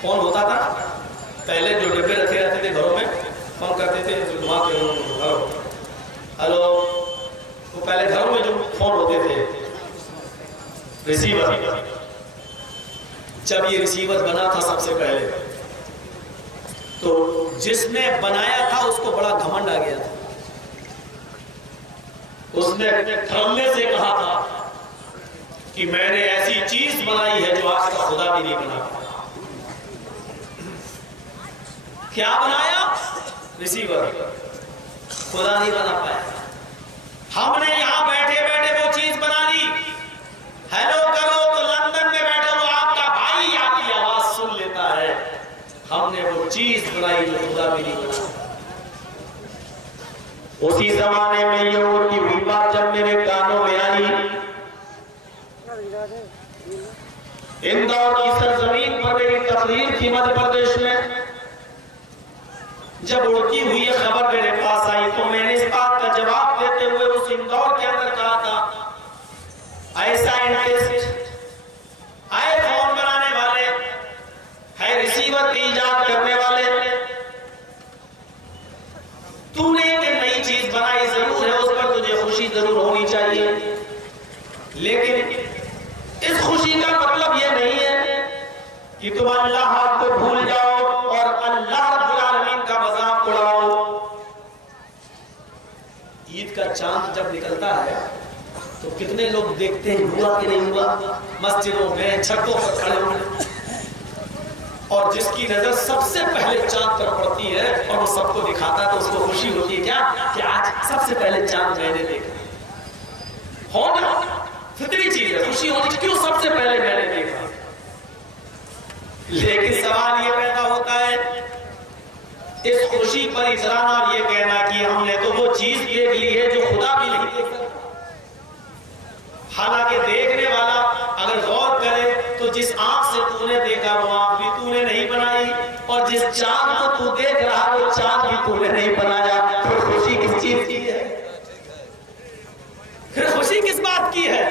Phone ہوتا تھا پہلے جو ڈبے رکھے رہتے تھے گھروں میں فون کرتے تھے ہلو ہلو، وہ پہلے گھروں میں جو فون ہوتے تھے ریسیور، جب یہ ریسیور بنا تھا سب سے پہلے تو جس نے بنایا تھا اس کو بڑا گھمنڈ آ گیا تھا. اس نے تھرمنے سے کہا تھا کہ میں نے ایسی چیز بنائی ہے جو آج کا خدا بھی نہیں بنا. کیا بنایا؟ ریسیور. خدا نہیں بنا پایا. ہم نے یہاں بیٹھے بیٹھے وہ چیز بنا لی. ہیلو کرو تو لندن میں بیٹھا وہ آپ کا بھائی آپ کی آواز سن لیتا ہے. ہم نے وہ چیز بنائی جو خدا بھی نہیں بنا. اسی زمانے میں یہ ہوتی ہوئی بات جب میرے کانوں میں آئی، اندور کی سرزمین پر میری تقریر تھی مدھیہ پردیش میں، جب اڑتی ہوئی یہ خبر میرے پاس آئی تو میں نے اس بات کا جواب دیتے ہوئے اس اندور کے اندر کہا تھا، اے سائنٹسٹ، اے فون بنانے والے، ہے ریسیور کی ایجاد کرنے والے، تو نے ایک نئی چیز بنائی ضرور ہے، اس پر تجھے خوشی ضرور ہونی چاہیے، لیکن اس خوشی کا مطلب یہ نہیں ہے کہ تم اللہ کو بھول جاؤ اور اللہ رب العالمین کا مذاق اڑاؤ. عید کا چاند جب نکلتا ہے تو کتنے لوگ دیکھتے ہیں ہوا کہ نہیں ہوا، مسجدوں میں چھتوں پر کھڑے ہوئے، اور جس کی نظر سب سے پہلے چاند پر پڑتی ہے اور وہ سب کو دکھاتا ہے تو اس کو خوشی ہوتی ہے کیا کہ آج سب سے پہلے چاند میں نے دیکھا. ہونا فطری چیز ہے، خوشی ہونی کیوں سب سے پہلے میں نے دیکھا. لیکن سوال یہ پیدا ہوتا ہے اس خوشی پر اجرانا اور یہ کہنا کہ ہم نے تو وہ چیز دیکھ لی ہے جو خدا بھی نہیں دیکھ سکتا. حالانکہ دیکھنے والا اگر غور کرے تو جس آنکھ سے تو نے دیکھا وہ آنکھ بھی تو نے نہیں بنائی، اور جس چاند کو تو دیکھ رہا وہ چاند بھی تو نے نہیں بنایا. پھر خوشی کس چیز کی ہے؟ پھر خوشی کس بات کی ہے؟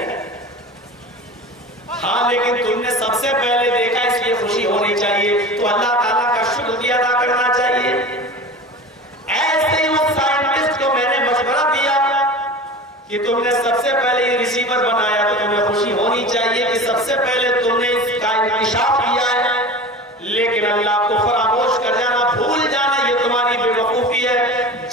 ہاں لیکن تم نے سب سے پہلے دیکھا اس لیے خوشی ہونی چاہیے، تو اللہ تعالیٰ کا شکر بھی ادا کرنا چاہیے. ایسے ہی اس سائنٹسٹ کو میں نے مشورہ دیا کہ تم نے سب سے پہلے یہ ریسیور بنایا تو تمہیں خوشی ہونی چاہیے کہ سب سے پہلے تم نے اس کا انکشاف کیا ہے، لیکن اللہ کو فراموش کر جانا، بھول جانا، یہ تمہاری بے وقوفی ہے.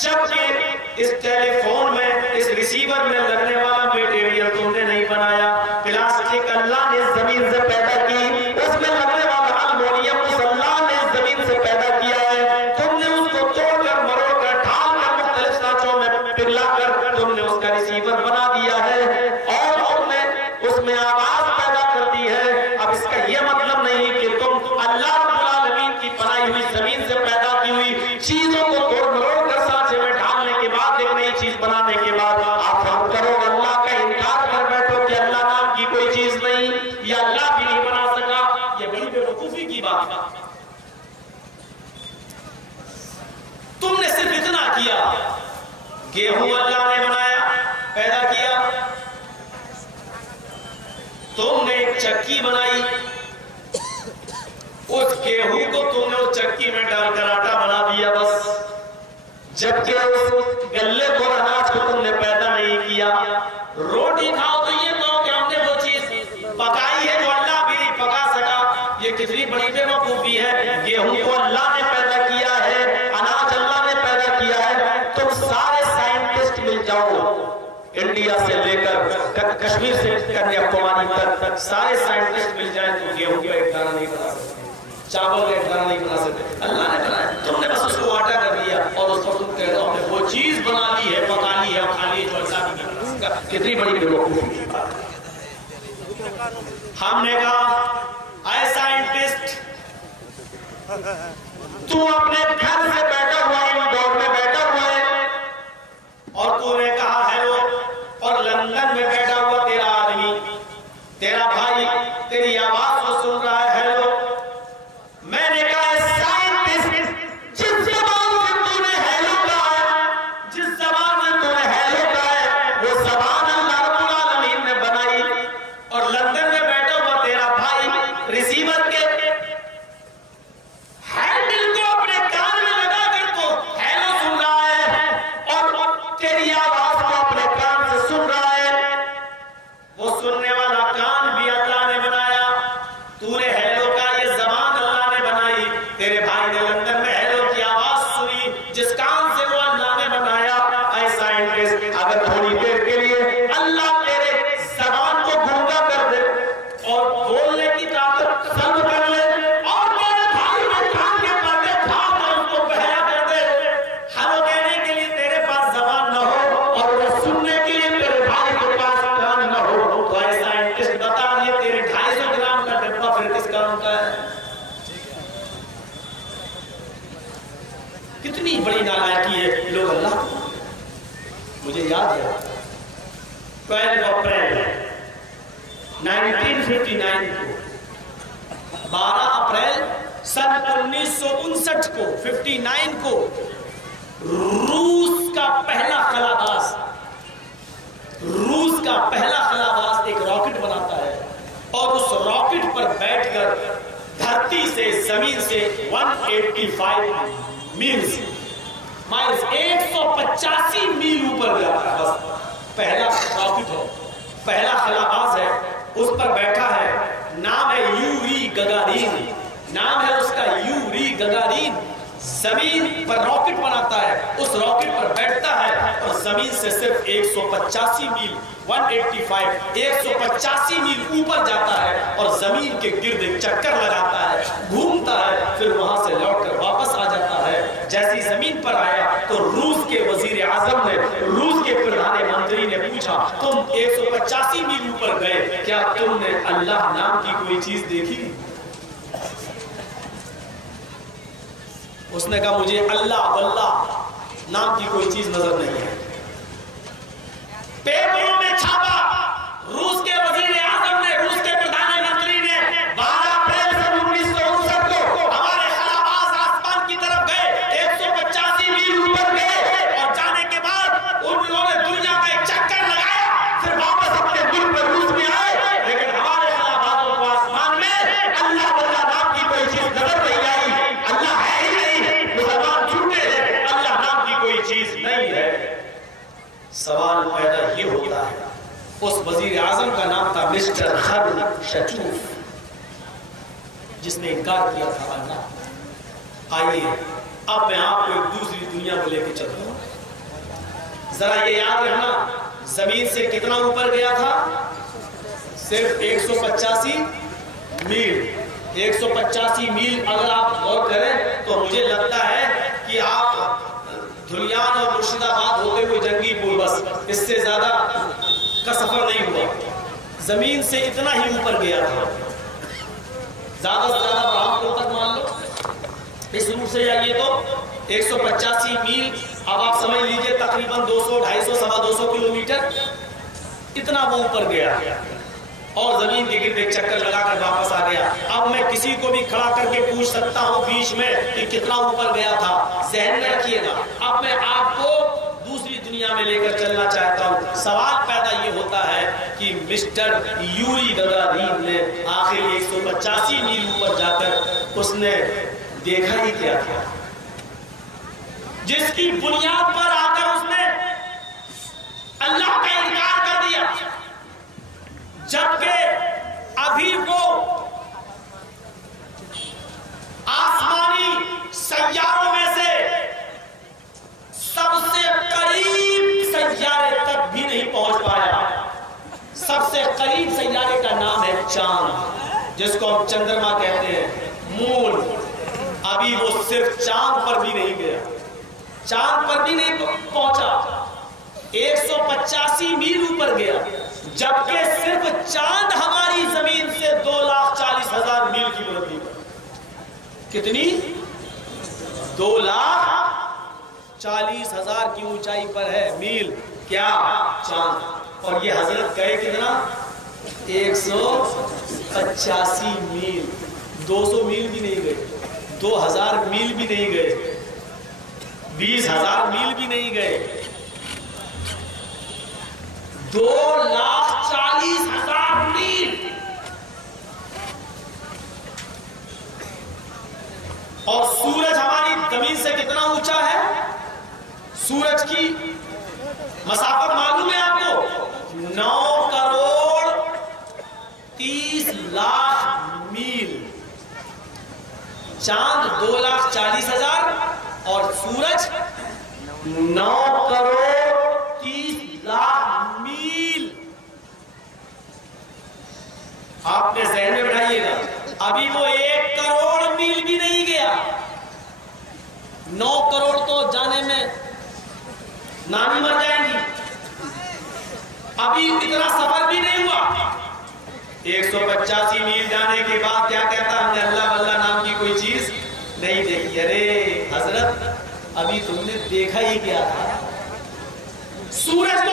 جبکہ اس ٹیلی فون میں اس ریسیور میں لگنے والا میٹیریل تم نے نہیں بنایا. پلاسٹک اللہ نے زمین سے پیدا کی، اس میں لگنے والا المونیم اللہ نے زمین سے پیدا کیا ہے. تم نے اس کو توڑ کر مروڑ کر ڈھال کر مختلف سانچوں میں پگھلا کر تم نے اس کا ریسیور بنا دیا ہے، اور تم نے اس میں آواز پیدا کر دی ہے. اب اس کا یہ مطلب نہیں کہ تم اللہ رب العالمین کی بنائی ہوئی زمین سے پیدا کی ہوئی چیزوں کو توڑ مروڑ کر سانچے میں ڈھالنے کے بعد ایک نئی چیز بنانے کے بعد آپ ہم کرو اللہ کا انکار کر بیٹھو کہ اللہ نام کی کوئی چیز نہیں یا اللہ بھی نہیں بنا سکا. یہ بڑی بے وقوفی کی بات ہے. تم نے صرف اتنا کیا، گیہوں اللہ نے بنایا پیدا کیا، تم نے ایک چکی بنائی، اس گیہوں کو تم نے اس چکی میں ڈال کر آٹا بنا دیا بس. جبکہ اس گلے کو اناج کو تم نے پیدا نہیں کیا. روٹی کھاؤ تو یہ کہو کہ ہم نے وہ چیز پکائی ہے جو اللہ بھی نہیں پکا سکا. یہ کتنی بڑی بے وقوفی ہے. گیہوں کو اللہ نے پیدا کیا ہے، اناج اللہ نے پیدا کیا ہے. تم سارے سائنٹسٹ مل جاؤ، انڈیا سے لے کر کشمیر سے کنیا کماری تک سارے سائنٹسٹ مل جائیں تو گیہوں کا ایک دانہ نہیں بنا سکتے، چاول کا ایک دانہ نہیں بنا سکتے. اللہ نے بنایا، تم نے بس اس کو آٹا کر دیا اور اس پر تم کہہ رہے ہو ہم نے وہ چیز بنا لی ہے، پکا لی ہے، کھا لی ہے جو اللہ بھی نہیں بنا سکا. کتنی بڑی بے وقوفی کی بات. ہم نے کہا اے سائنٹسٹ، تو اپنے گھر سے بیٹھا ہوا اندور میں بیٹھا ہوا ہے اور تو نے کہا ہیلو، اور لندن میں بیٹھا ہوا تیرا آدمی، تیرا بھائی تیری آواز کو سن رہا ہے ہیلو. میں نے کہا سائنٹسٹ، جس زبان سے تو نے ہیلو کہا ہے، جس زبان سے تو نے ہیلو کہا ہے، وہ زبان اللہ رب العالمین نے بنائی، اور لندن میں بیٹھا ہوا تیرا بھائی ریسیور کے کتنی بڑی نالائکی ہے لوگ اللہ کو. مجھے یاد ہے 12 اپریل 1959 کو 12 اپریل سن 1959 کو 59 کو روس کا پہلا خلاباز ایک راکٹ بناتا ہے اور اس راکٹ پر بیٹھ کر دھرتی سے زمین سے 185 میلز 185 میل اوپر جاتا ہے. بس پہلا راکٹ ہے, پہلا خلاباز ہے, اس پر بیٹھا ہے. نام ہے یوری گگارین, نام ہے اس کا یوری گگارین. زمین پر راکٹ بناتا ہے, اس راکٹ پر بیٹھتا ہے اور زمین سے صرف 185 میل 185 میل اوپر جاتا ہے اور زمین کے گرد ایک چکر لگاتا ہے, گھومتا ہے, پھر وہاں سے لوٹ کر واپس آ جاتا ہے. جیسی زمین پر آیا تو روس کے وزیر اعظم نے, روس کے پردھان منتری نے پوچھا, تم 185 میل اوپر گئے, کیا تم نے اللہ نام کی کوئی چیز دیکھی؟ اس نے کہا مجھے اللہ واللہ نام کی کوئی چیز نظر نہیں ہے. پیپروں میں چھاپا, روس کے وزیر اعظم نے, روس کے پردھان منتری نے 12 اپریل 1959 کو ہمارے خلاباز آسمان کی طرف گئے, 185 میل اوپر گئے اور جانے کے بعد انہوں نے دنیا کا ایک چکر لگایا, پھر واپس اپنے ملک میں روس میں آئے. لیکن ہمارے خلابازوں کو آسمان میں اللہ واللہ نام کی کوئی چیز نظر نہیں آئی. اللہ ہے ہی نہیں, مسلمان جھوٹے ہیں, اللہ نام کی کوئی چیز نہیں ہے. سوال پیدا یہ ہوتا ہے, اس وزیر اعظم کا نام تھا مسٹر خرشچوف, جس نے انکار کیا تھا اللہ. آئیے اب میں آپ کو ایک دوسری دنیا میں لے کے چلتا ہوں. ذرا یہ یاد رکھنا, زمین سے کتنا اوپر گیا تھا؟ صرف 185 میل. 185 میل اگر آپ غور کریں تو مجھے لگتا ہے کہ آپ دھلیان اور مرشد آباد ہوتے ہوئے جنگی پول, بس اس سے زیادہ کا سفر نہیں ہوا. زمین سے اتنا ہی اوپر گیا تھا, زیادہ سے زیادہ برہمپور تک مان لو. اس روٹ سے جائیے تو 185 میل, اب آپ سمجھ لیجئے تقریباً 200 250 سوا 200 کلومیٹر, اتنا وہ اوپر گیا اور زمین کے گرد ایک چکر لگا کر واپس آ گیا. اب میں کسی کو بھی کھڑا کر کے پوچھ سکتا ہوں بیچ میں کہ کتنا اوپر گیا تھا, ذہن میں رکھیے گا. اب میں آپ کو دوسری دنیا میں لے کر چلنا چاہتا ہوں. سوال پیدا یہ ہوتا ہے کہ مسٹر یوری گگارین نے آخر 185 میل اوپر جا کر اس نے دیکھا ہی کیا تھا, جس کی بنیاد پر آ کر اس نے اللہ کا انکار کر دیا, جبکہ ابھی وہ آسمانی سیاروں میں سے سب سے قریب سیارے تک بھی نہیں پہنچ پایا. سب سے قریب سیارے کا نام ہے چاند, جس کو ہم چندرما کہتے ہیں, مون. ابھی وہ صرف چاند پر بھی نہیں گیا, چاند پر بھی نہیں پہنچا. 185 میل اوپر گیا, جبکہ صرف چاند ہماری زمین سے 2,40,000 میل کی بلندی پر. کتنی؟ 2,40,000 کی اونچائی پر ہے میل. کیا؟ چاند. اور یہ حضرت گئے کتنا؟ 185 میل. 200 میل بھی نہیں گئے, 2,000 میل بھی نہیں گئے, 20,000 میل بھی نہیں گئے, 2,40,000 میل. اور سورج ہماری زمین سے کتنا اونچا ہے؟ سورج کی مسافت معلوم ہے آپ کو؟ 9,30,00,000 میل. چاند 2,40,000 اور سورج 9,30,00,000 میل. آپ نے ذہن میں بٹھائیے گا, ابھی وہ 1 کروڑ میل بھی نہیں گیا. 9 کروڑ تو جانے میں نانی مر جائیں گی. ابھی اتنا سفر بھی نہیں ہوا. 185 میل جانے کے بعد کیا کہتا, ہم نے اللہ واللہ نام کی کوئی چیز نہیں دیکھی. ارے حضرت ابھی تم نے دیکھا ہی کیا تھا؟ سورج کو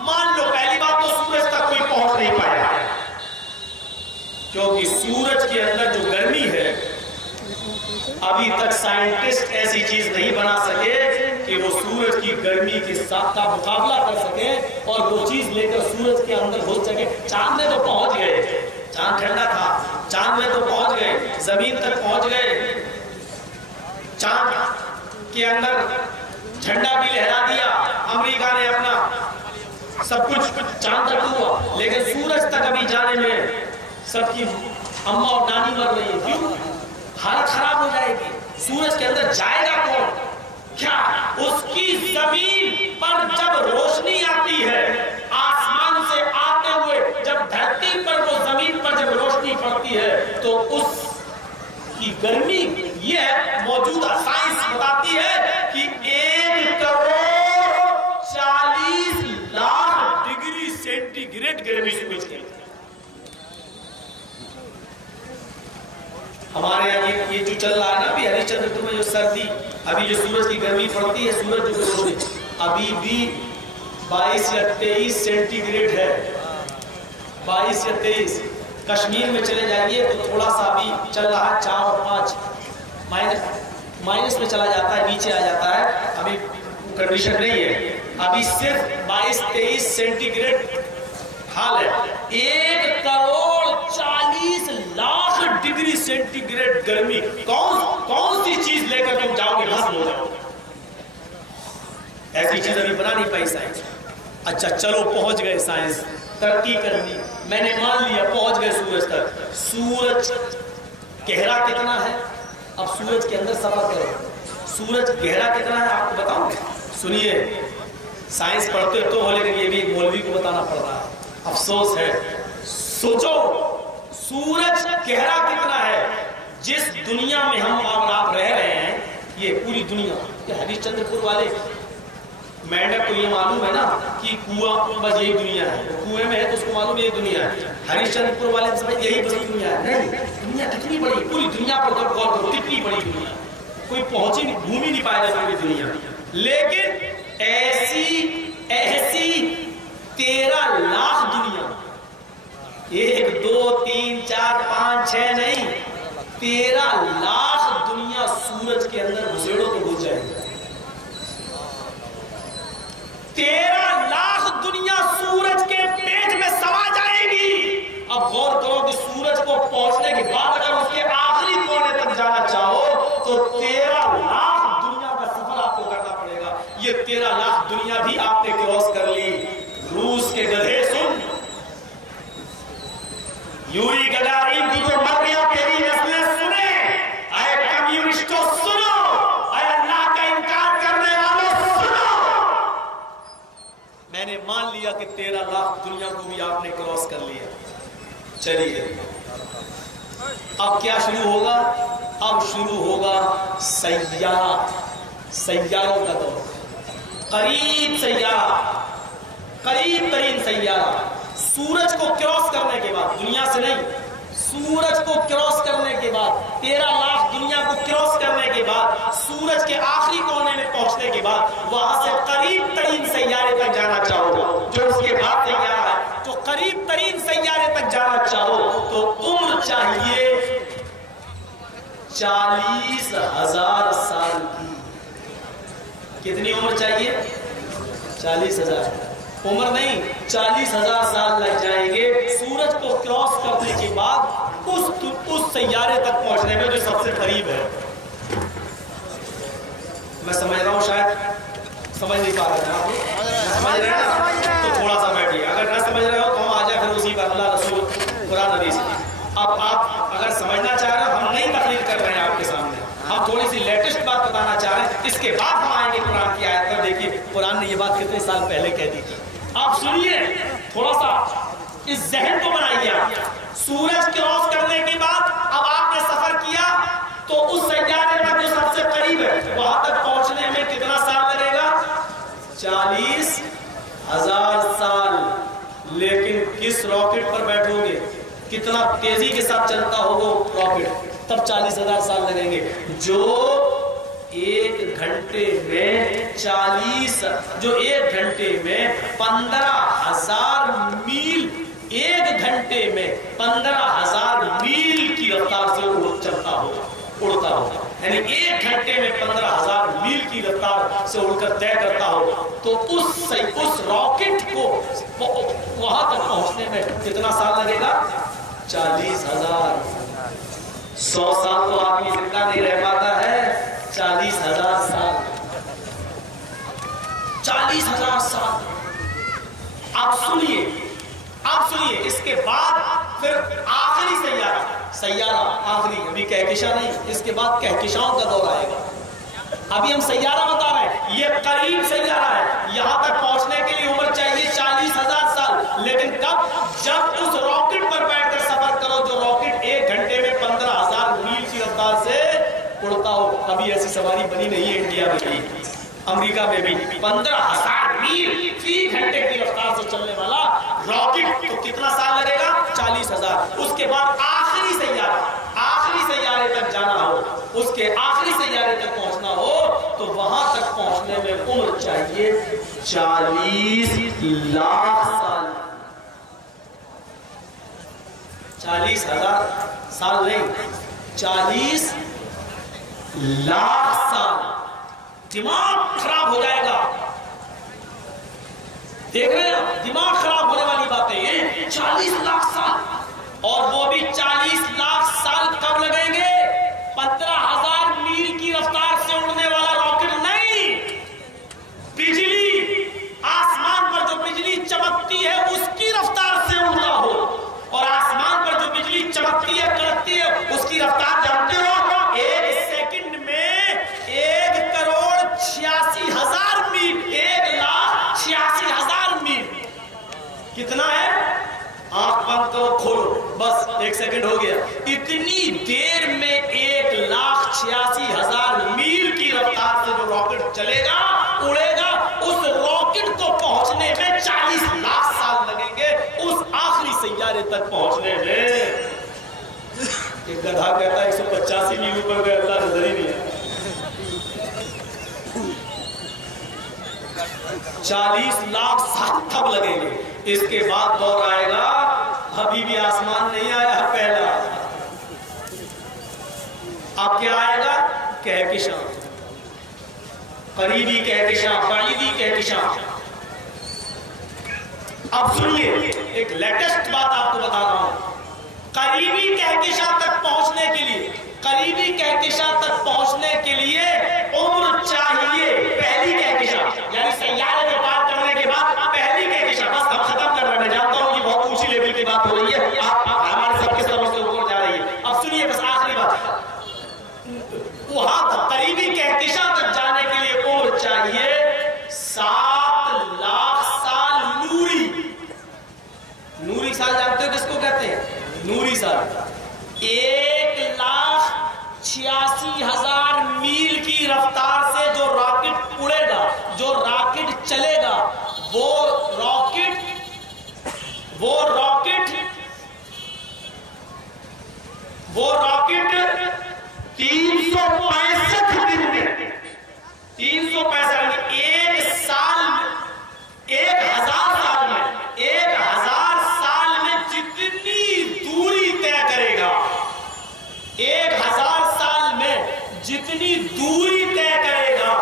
مان لو، پہلی بات تو سورج تک کوئی پہنچ نہیں پایا، کیونکہ سورج کے اندر جو گرمی ہے ابھی تک سائنٹسٹ ایسی چیز نہیں بنا سکے کہ وہ سورج کی گرمی کے ساتھ کا مقابلہ کر سکے اور وہ چیز لے کر سورج کے اندر گھس سکے۔ چاند میں تو پہنچ گئے، چاند ٹھنڈا تھا، چاند میں تو پہنچ گئے، زمین تک پہنچ گئے، چاند کے اندر جھنڈا بھی لہرا دیا امریکہ نے اپنا، سب کچھ چاند تک ہوا، لیکن سورج تک ابھی جانے میں سب کی اماں اور نانی مر رہی ہے۔ کیوں؟ حالت خراب ہو جائے گی، سورج کے اندر جائے گا کون؟ کیا اس کی زمین پر جب روشنی آتی ہے آسمان سے آتے ہوئے، جب دھرتی پر وہ زمین پر جب روشنی پڑتی ہے تو اس کی گرمی، یہ موجودہ سائنس بتاتی ہے کہ 1,40,00,000 ڈگری سینٹی گریڈ گرمی سورج کے اندر۔ ہمارے یہاں یہ جو چل رہا ہے نا ابھی ہریش چندر پور میں جو سردی، ابھی جو سورج کی گرمی پڑتی ہے، سورج جو روشنی ابھی بھی 22 یا 23 سینٹی گریڈ ہے، 22 یا 23۔ کشمیر میں چلے جائیے تو تھوڑا سا ابھی چل رہا ہے 4 اور 5 مائنس میں چلا جاتا ہے، نیچے آ جاتا ہے، ابھی کنڈیشن نہیں ہے، ابھی صرف 22-23 سینٹی گریڈ حال ہے۔ 1,40,00,000 ڈگری سینٹی گریڈ گرمی، کون سی چیز لے کر تم جاؤ گے؟ ہضم ہو جاؤ گے؟ ایسی چیز ابھی بنا نہیں پائی سائنس۔ اچھا چلو پہنچ گئے، سائنس ترقی کر دی، میں نے مان لیا پہنچ گئے سورج تک۔ سورج گہرا کتنا ہے؟ اب سورج کے اندر سفر کرو، سورج گہرا کتنا ہے آپ کو بتاؤں گا، سنیے۔ سائنس پڑھتے تو ہو لیکن یہ بھی مولوی کو بتانا پڑ رہا ہے، افسوس ہے۔ سوچو سورج گہرا کتنا ہے؟ جس دنیا میں ہم اور آپ رہ رہے ہیں، یہ پوری دنیا، کہ ہریش چندر پور والے مینڈک کو یہ معلوم ہے نا کہ کنواں بس یہی دنیا ہے، کنویں میں ہے تو اس کو معلوم یہی دنیا ہے۔ ہریش چندر پور والے سمجھ یہی بس دنیا ہے، نہیں، دنیا کتنی بڑی، پوری دنیا پر جب غور کرو کتنی بڑی دنیا، کوئی پہنچی نہیں، گھوم ہی نہیں پائے گا پوری دنیا۔ لیکن ایسی 13 لاکھ دنیا، 1 2 3 4 5 6 نہیں، 13 لاکھ دنیا سورج کے اندر گھسیڑو تو گھس جائے گی۔ 13 لاکھ دنیا سورج کے پیٹ میں سما جائے گی۔ اب غور کرو کہ سورج کو پہنچنے کے بعد اگر اس کے آخری کونے تک جانا چاہو تو 13 لاکھ دنیا کا سفر آپ کو کرنا پڑے گا۔ یہ 13 لاکھ دنیا بھی آپ نے کراس کر لی۔ روس کے گدھے سن، یوری گگارین کی جو مر گیا تیری نسلیں سنے، اے کمیونسٹوں سنو، اے اللہ کا انکار کرنے والوں سنو، میں نے مان لیا کہ 13 لاکھ دنیا کو بھی آپ نے کراس کر لیا۔ چلیے اب کیا شروع ہوگا؟ اب شروع ہوگا سیاروں کا دور، قریب سیارہ، قریب ترین سیارہ، سورج کو کراس کرنے کے بعد، دنیا سے نہیں، سورج کو کراس کرنے کے بعد، 13 لاکھ دنیا کو کراس کرنے کے بعد، سورج کے آخری کونے میں پہنچنے کے بعد، وہاں سے قریب ترین سیارے تک جانا چاہو جو اس کے بعد سیارہ ہے، تو قریب ترین سیارے تک جانا چاہو تو عمر چاہیے 40,000 سال کی۔ کتنی عمر چاہیے؟ 40,000 عمر نہیں، 40,000 سال لگ جائیں گے سورج کو کراس کرنے کے بعد اس سیارے تک پہنچنے میں جو سب سے قریب ہے۔ میں سمجھ رہا ہوں، شاید سمجھ نہیں پا رہے ہیں آپ، سمجھ رہے ہیں نا؟ تو تھوڑا سا بیٹھیے، اگر نہ سمجھ رہے ہو تو ہم آ جائیں پھر اسی پر اللہ رسول قرآن حدیث۔ اب آپ اگر سمجھنا چاہ رہے ہو، ہم نئی تقریر کر رہے ہیں آپ کے سامنے، ہم تھوڑی سی لیٹسٹ بات بتانا چاہ رہے ہیں، اس کے بعد ہم آئیں گے قرآن کی آیت پر۔ دیکھیے قرآن نے یہ بات کتنے سال پہلے کہہ دی تھی، آپ سنیے تھوڑا سا، اس ذہن کو بنائیے۔ سورج کراس کرنے کے بعد اب آپ نے سفر کیا تو اس سیارے تک جو سب سے قریب ہے وہاں تک پہنچنے میں کتنا سال لگے گا؟ 40,000 سال۔ لیکن کس راکٹ پر بیٹھو گے، کتنا تیزی کے ساتھ چلتا ہوگا راکٹ، تب 40,000 سال لگیں گے۔ جو ایک گھنٹے میں 40 جو ایک گھنٹے میں 15,000 میل، ایک گھنٹے میں 15,000 میل کی رفتار سے چلتا ہوگا، اڑتا ہوگا، یعنی ایک گھنٹے میں 15,000 میل کی رفتار سے اڑ کر طے کرتا ہوگا، تو اس راکٹ کو وہاں تک پہنچنے میں کتنا سال لگے گا؟ 40,000۔ 100 سال تو آدمی زندہ نہیں رہ پاتا ہے، 40,000 سال، 40,000 سال۔ آپ سنیے اس کے بعد پھر آخری سیارہ آخری، ابھی کہکشاں نہیں، اس کے بعد کہکشاؤں کا دور آئے گا۔ ابھی ہم سیارہ بتا رہے ہیں، یہ قریب سیارہ ہے، یہاں تک پہنچنے کے لیے عمر چاہیے 40,000 سال، لیکن کب؟ جب اس راکٹ پر بیٹھ کر سفر کرو جو راکٹ ایک گھنٹے میں 15,000 میل کی رفتار سے اڑتا ہو۔ ابھی ایسی سواری بنی نہیں ہے انڈیا میں بھی، امریکہ میں بھی 15,000 میل فی گھنٹے کی رفتار سے چلنے والا راکٹ، تو کتنا سال لگے گا؟ 40,000۔ اس کے بعد آخری سیارے تک جانا ہو، اس کے آخری سیارے تک پہنچنا ہو، تو وہاں تک پہنچنے میں عمر چاہیے 40 لاکھ سال۔ 40,000 سال نہیں، 40 لاکھ سال۔ دماغ خراب ہو جائے گا، دیکھ رہے ہیں دماغ خراب ہونے والی باتیں ہیں۔ 40 لاکھ سال، اور وہ بھی 40 لاکھ سال کب لگیں گے؟ 15,000 میل کی رفتار سے اڑنے والا راکٹ نہیں، بجلی، آسمان پر جو بجلی چمکتی ہے اس کی رفتار سے اڑتا ہو، اور آسمان پر جو بجلی چمکتی ہے کڑکتی ہے اس کی رفتار جانتے ہو؟ ایک سیکنڈ میں 1,86,000 میل، 1,86,000 میل۔ کتنا ہے؟ آنکھ بند کرو کھولو، بس 1 سیکنڈ ہو گیا۔ اتنی دیر میں 1,86,000 میل کی رفتار سے جو راکٹ چلے گا، اڑے گا، اس راکٹ کو پہنچنے میں 40 لاکھ سال لگیں گے، اس آخری سیارے تک پہنچنے میں۔ ایک گدھا کہتا ہے 185 میل اوپر گئے، اللہ نظر ہی نہیں ہے۔ 40 لاکھ سال تب لگیں گے۔ اس کے بعد دور آئے گا، ابھی بھی آسمان نہیں آیا پہلا، اب کیا آئے گا؟ کہکشاں، قریبی کہکشاں، بعیدی کہکشاں۔ اب سنیے ایک لیٹسٹ بات آپ کو بتا رہا ہوں، قریبی کہکشاں تک پہنچنے کے لیے، قریبی کہکشاں تک پہنچنے کے لیے عمر چاہیے، پہلی کہکشاں یعنی سیارے کو پار کرنے کے بعد پہلی کہکشاں، بس ہم ختم کر رہے ہیں، میں جانتا ہوں یہ بہت اونچی لیول کی بات ہو رہی ہے، ہمارے سب کے سروں سے اوپر جا رہی ہے۔ اب سنیے بس آخری بات، وہاں قریبی کہکشاں تک جانے کے لیے عمر چاہیے 7 لاکھ سال نوری۔ نوری سال جانتے ہو کس کو کہتے ہیں؟ نوری سال۔ 1,86,000 میل کی رفتار سے جو راکٹ اڑے گا، جو راکٹ چلے گا، وہ راکٹ 365 دن میں، 365 ایک سال میں، 1,000 سال میں، 1,000 سال میں جتنی دوری طے کرے گا، 1,000 سال میں جتنی دوری طے کرے گا،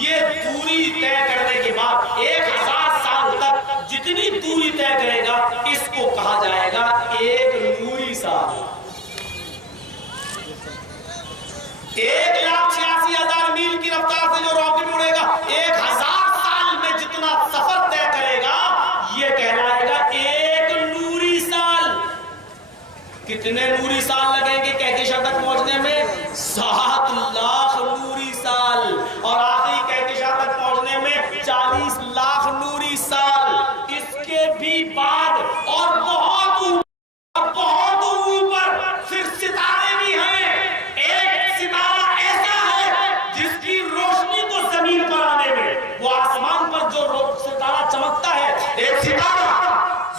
یہ دوری طے کرنے کے بعد 1,000 سال تک جتنی دوری طے کرے گا، اس کو کہا جائے گا ایک نوری سال۔ 1,86,000 میل کی رفتار سے جو راکٹ اڑے گا، 1,000 سال میں جتنا سفر طے کرے گا، یہ کہلائے گا ایک نوری سال۔ کتنے نوری سال لگیں گے کہکشاں تک پہنچنے میں؟ 7 لاکھ نوری سال، اور آخری کہکشاں تک پہنچنے میں 40 لاکھ نوری سال۔ اس کے بھی بعد اور بہت اوپر پھر ستارے بھی ہیں۔ ایک ستارہ ایسا ہے جس کی روشنی کو زمین پر آنے میں، وہ آسمان پر جو ستارہ چمکتا ہے، ایک ستارہ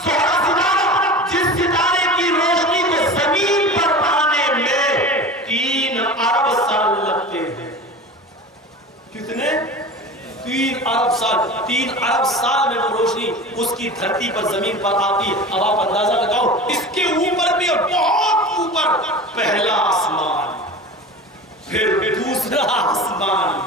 زہرہ ستارہ، جس ستارے کی روشنی کو زمین پر 3 ارب سال میں وہ روشنی اس کی دھرتی پر زمین پر آتی. اب آپ اندازہ لگاؤ اس کے اوپر بھی اور بہت اوپر پہلا آسمان، پھر دوسرا آسمان،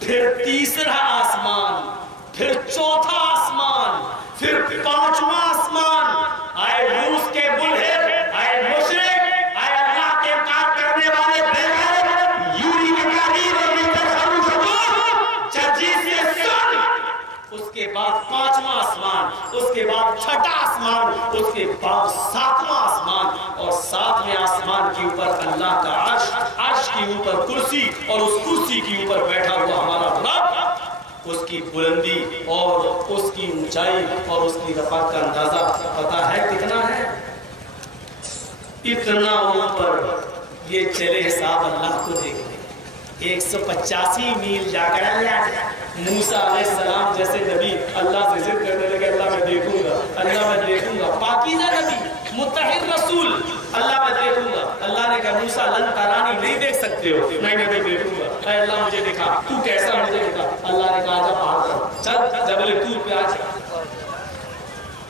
پھر تیسرا آسمان، پھر چوتھا آسمان، پھر 5واں آسمان. آئے روس کے بلہر، آئے مشرک، آئے اللہ کے انکار کرنے والے بےغیرت، یوری کے تعریف اور اس کے بعد 5واں آسمان، اس کے بعد 6واں آسمان، اس کے بعد 7واں آسمان، اور 7ویں آسمان کے اوپر اللہ کا عرش، عرش کے اوپر کرسی، اور اس کرسی کے اوپر بیٹھا ہوا ہمارا رب. اس کی بلندی اور اس کی اونچائی اور اس کی رفعت کا اندازہ پتا ہے کتنا ہے؟ اتنا اوپر. یہ چلے صاحب اللہ کو دیکھنے 185 میل جا کر موسیٰ علیہ السلام جیسے نبی اللہ سے ضد کرنے لگے، اللہ میں دیکھوں گا، اللہ میں دیکھوں گا. پاکیزہ نبی، متحد رسول، اللہ میں دیکھوں گا. اللہ نے کہا موسیٰ لن ترانی نہیں دیکھ سکتے ہو، میں دیکھوں گا. اے اللہ مجھے دکھا، تو کیسا مجھے دکھا. اللہ نے کہا جا پہاڑ پر چل، جبل طور پہ آ جا.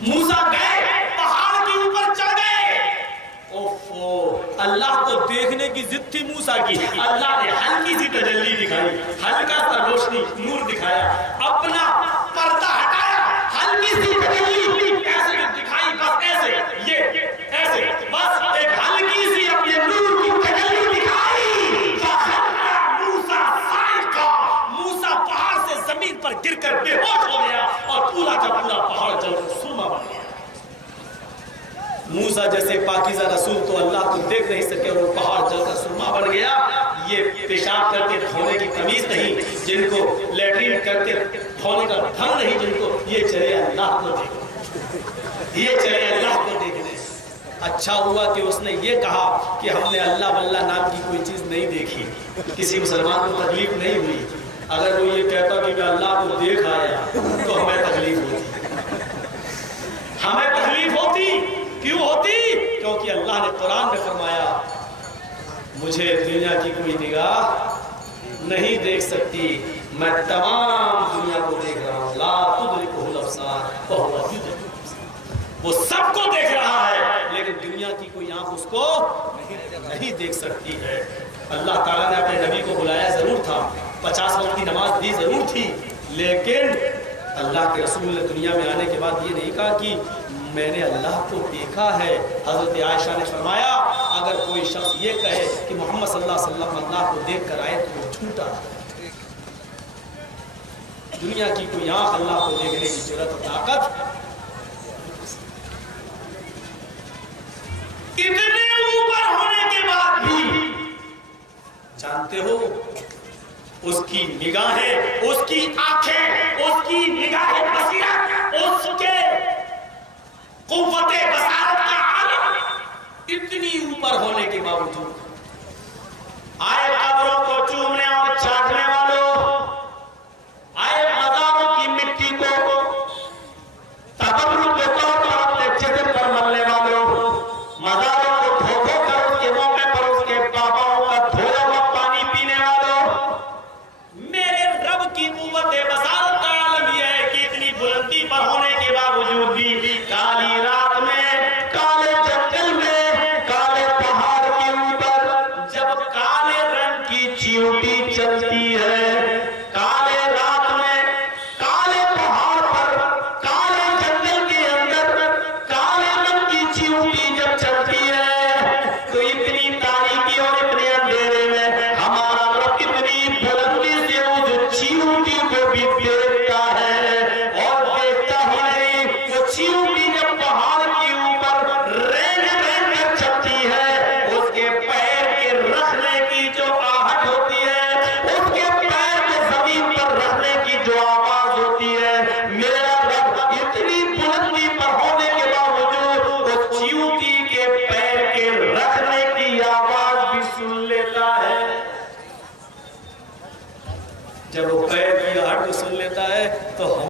موسیٰ گئے، پہاڑ کے اوپر چڑھ گئے. اللہ کو دیکھنے کی ضد تھی موسیٰ کی. اللہ نے ہلکی سی تجلی دکھائی، ہلکا سا روشنی نور دکھایا، اپنا پردہ ہٹایا، ہلکی سی تجلی ایسے دکھائی، بس ایسے، یہ ایسے، بس ایک ہلکی سی اپنے نور کی تجلی دکھائی. موسیٰ صاعقہ، موسیٰ پہاڑ سے زمین پر گر کر بے ہوش ہو گیا اور پورا کا پورا پہاڑ جل کر سرما بن گیا. موسیٰ جیسے پاکیزہ رسول تو اللہ کو دیکھ نہیں سکے اور وہ پہاڑ جل کر سرما بن گیا. یہ پیشاب کر کے دھونے کی تمیز نہیں، جن کو لیٹرین کر کے دھونے کا ڈھنگ نہیں، جن کو یہ چلے اللہ کو دیکھنے، یہ چلے اللہ کو دیکھنے. اچھا ہوا کہ اس نے یہ کہا کہ ہم نے اللہ واللہ نام کی کوئی چیز نہیں دیکھی. کسی مسلمان کو تکلیف نہیں ہوئی. اگر وہ یہ کہتا کہ میں اللہ کو دیکھ آیا تو ہمیں تکلیف ہوتی، ہمیں تکلیف ہوتی. کیوں ہوتی؟ کیونکہ اللہ نے قرآن میں فرمایا مجھے دنیا کی کوئی نگاہ نہیں دیکھ سکتی، میں تمام دنیا کو دیکھ رہا ہوں. لا تدرکہ الابصار وہو یدرک الابصار. وہ سب کو دیکھ رہا ہے لیکن دنیا کی کوئی آنکھ اس کو نہیں دیکھ سکتی ہے. اللہ تعالیٰ نے اپنے نبی کو بلایا ضرور تھا، 50 وقت کی نماز دی ضرور تھی، لیکن اللہ کے رسول نے دنیا میں آنے کے بعد یہ نہیں کہا کہ میں نے اللہ کو دیکھا ہے. حضرت عائشہ نے فرمایا اگر کوئی شخص یہ کہے کہ محمد صلی اللہ علیہ وسلم اللہ کو دیکھ کر آئے تو وہ جھوٹا ہے. دنیا کی کوئی آنکھ اللہ کو دیکھنے کی جرأت و طاقت. اتنے اوپر ہونے کے بعد بھی جانتے ہو اس کی نگاہیں، اس کی آنکھیں، اس کی نگاہ بصیرت، اس کے قوت بصارت کا عالم اتنی اوپر ہونے کے باوجود آئے قبروں کو چومنے اور چاٹنے والوں، آئے مزاروں کی مٹی کو تبرک کے طور پر اپنے جسم پر ملنے والوں، مزاروں کو دھو دھو کر اس کے موقع پر اس کے باباؤں کا دھویا ہوا پانی پینے والوں. میرے رب کی قوت بصارت کا عالم یہ ہے کہ اتنی بلندی پر ہونے کے باوجود بھی کالی رات میں، کالے جنگل میں، کالے پہاڑ کے اوپر جب کالے رنگ کی چیونٹی چلتی ہے، کالے رات میں، کالے پہاڑ پر، کالے جنگل کے اندر کالے رنگ کی چیونٹی جب چلتی ہے تو اتنی تاریکی اور اتنے اندھیرے میں ہمارا رب کتنی بلندی سے اس چیونٹی کو بھی دیکھتا ہے. اور دیکھتا ہی نہیں، وہ چیونٹی جب پہاڑ کے اوپر رینگ رینگ کر چلتی ہے، اس کے پیر کے رکھنے کی جو آہٹ ہوتی ہے، اس کے پیر کے زمین پر رکھنے کی جو آواز ہوتی ہے، میرا رب اتنی بلندی پر ہونے کے باوجود اس چیونٹی کے پیر کے رکھنے کی آواز بھی سن لیتا ہے. جب وہ پیر کی آہٹ کو سن لیتا ہے تو